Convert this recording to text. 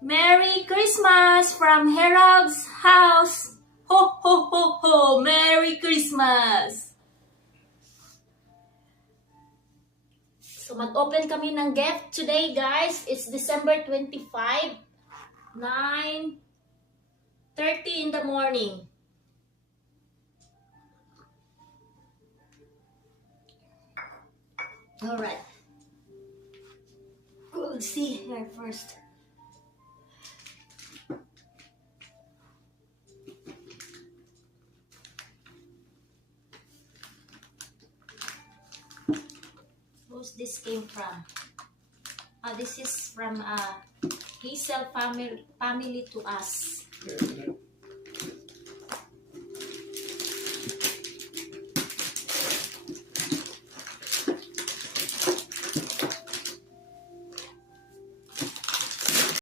Merry Christmas from Harold's house! Ho, ho, ho, ho! Merry Christmas! So, mag-open kami ng gift today, guys. It's December 25, 9:30 in the morning. Alright. We'll see here first. Who's this came from? This is from Hazel family to us.